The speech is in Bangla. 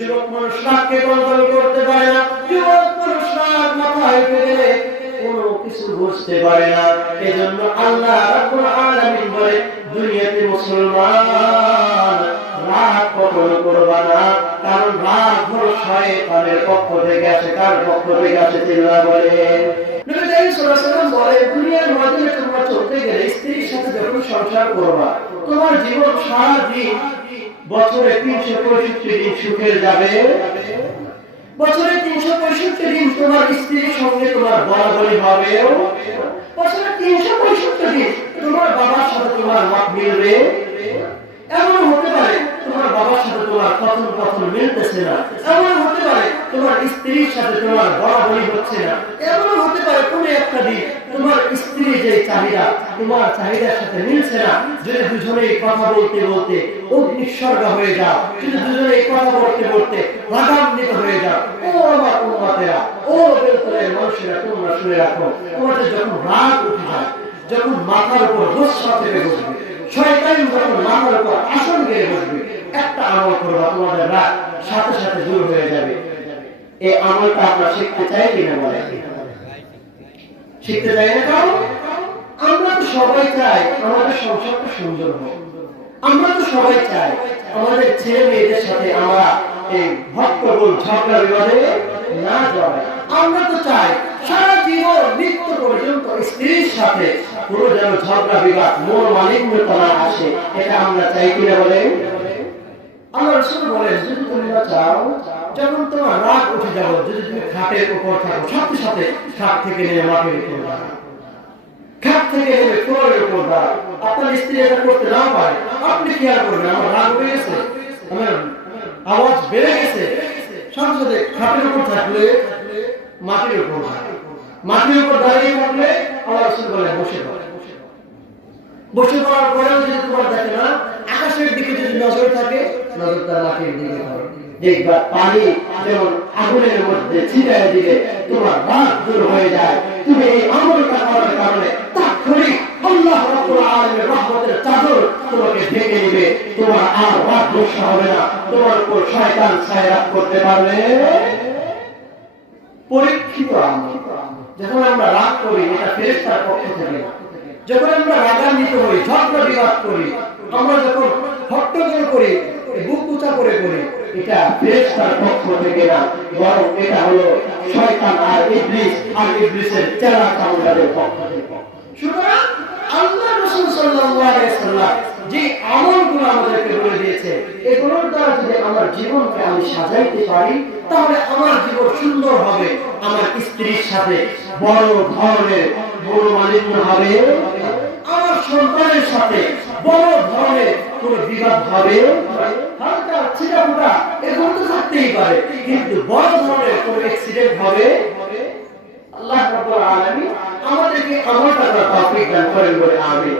যুবক মানুষ রাগকে কন্ট্রোল করতে পারে না, যুবক মানুষ রাগ মাথায় ফেলে কোনো কিছু বুঝতে পারে না। এজন্য আল্লাহ রাব্বুল আলামিন বলে, দুনিয়াতে মুসলমান রাগ কখনো করবা না, কারণ রাগ হলো শয়তানের পক্ষ থেকে আসে। কার পক্ষ থেকে আসে আল্লাহ বলেন? নবী সাল্লাল্লাহু আলাইহি ওয়াসাল্লাম বলে, দুনিয়ার মধ্যে তোমরা চলতে গেলে স্ত্রীর সাথে যখন সংসার করবা, তোমার জীবন সারা দিন বছরে 365 দিন সুখের যাবে। বছরে 365 দিন তোমার স্ত্রীর সঙ্গে তোমার বলাবলি হবে। বছরে 365 দিন তোমার বাবার সাথে তোমার মত মিলবে। এমন হতে পারে তোমার বাবার সাথে তোমার কথোপকথন মিলতেছে না, এমন হতে পারে তোমার স্ত্রীর সাথে তোমার বলাবলি হচ্ছে না, এমন হতে পারে কোনো একটা দিন তোমার স্ত্রীর যে চাহিদা তোমার চাহিদার সাথে মিলছে না। যদি দুজনেই কথা বলতে বলতে অগ্নিসর্গ হয়ে যাও, যদি দুজনেই কথা বলতে বলতে রাগান্বিত হয়ে যাও, ও আমার উম্মতেরা, ও বেলতলের মানুষেরা, তোমরা শুনে রাখো, তোমাদের যখন রাগ উঠে যায়, যখন মাথার উপর গোসা চেপে বসবে, শয়তান যখন মাথার উপর আসন গেড়ে বসবে, একটা আমল করবা, তোমাদের রাগ সাথে সাথে দূর হয়ে যাবে। এই আমলটা আমরা শিখতে চাই কিনা বলে? শিখতে চাই না? কারণ আমরা তো সবাই চাই আমাদের সংসারটা সুন্দর হোক। আমরা তো সবাই চাই আমাদের ছেলে মেয়েদের সাথে আমরা এই হট্টগোল ঝগড়া বিবাদে না জড়াই। আমরা তো চাই সারা জীবন মৃত্যু পর্যন্ত স্ত্রীর সাথে কোনো যেন ঝগড়া বিবাদ মনোমালিন্যতা না আসে। এটা আমরা চাই কিনা বলেন? আল্লাহ রাসূল বলেন, যদি তুমি চাও যখন তোমার রাগ উঠে যাবে, যদি তুমি খাটের উপর থাকো, সাথে সাথে খাট থেকে নেমে মাটির উপর দাঁড়াও, খাট থেকে নেমে ফ্লোরের উপর দাঁড়াও। আপনার স্ত্রী এটা করতে না পারে, আপনি কি আর করবেন? আমার রাগ হয়ে গেছে, আমার আওয়াজ বেড়ে গেছে, সাথে সাথে খাটের উপর থাকলে মাটির উপর মাটির উপর দাঁড়িয়ে থাকলে আল্লাহ রাসূল বলেন, বসে পড়ো। বসে পড়ার পরেও যদি তোমার দেখে না আকাশের দিকে যদি নজর থাকে, নজরটা মাটির দিকে হবে, দেখবা পানি যেমন আগুনের মধ্যে ছিটায় দিলে তোমার রাগ দূর হয়ে যায়। তুমি এই আমলটা করার কারণে তাৎক্ষণিক আল্লাহ রাব্বুল আলামিনের রহমতের চাদর তোমাকে ঢেকে নেবে, তোমার আর রাগ গোসা হবে না, তোমার উপর শয়তান ছায়া করতে পারবে। পরীক্ষিত আমল। যখন আমরা রাগ করি, এটা ফেরেশতার পক্ষ থেকে। যখন আমরা রাগান্বিত হই, ঝগড়া বিবাদ করি, আমরা যখন হট্টগোল করি, বুক উঁচা করে করি, এটা ফেরেশতার পক্ষ থেকে না, বরং এটা হলো শয়তান আর ইবলিসের চেলা চামড়াদের পক্ষ থেকে। সুতরাং আল্লাহ রাসূল সাল্লাল্লাহু আলাইহি ওয়াসাল্লাম যে আমলগুলো আমাদেরকে বলে দিয়েছে, এগুলোর দ্বারা যদি আমার জীবনকে আমি সাজাইতে পারি, তাহলে আমার জীবন সুন্দর হবে। আমার স্ত্রীর সাথে বড় ধরনের মনোমালিন্য হবে, আমার সন্তানের সাথে বড় ধরনের কোনো বিবাদ হবে, হালকা ছিটাফোটা এরকম তো থাকতেই পারে, কিন্তু বড় ধরনের কোনো অ্যাক্সিডেন্ট হবে। আল্লাহ রাব্বুল আলামিন আমাদেরকে আমলটা করার তৌফিক দান করেন বলে আমিন।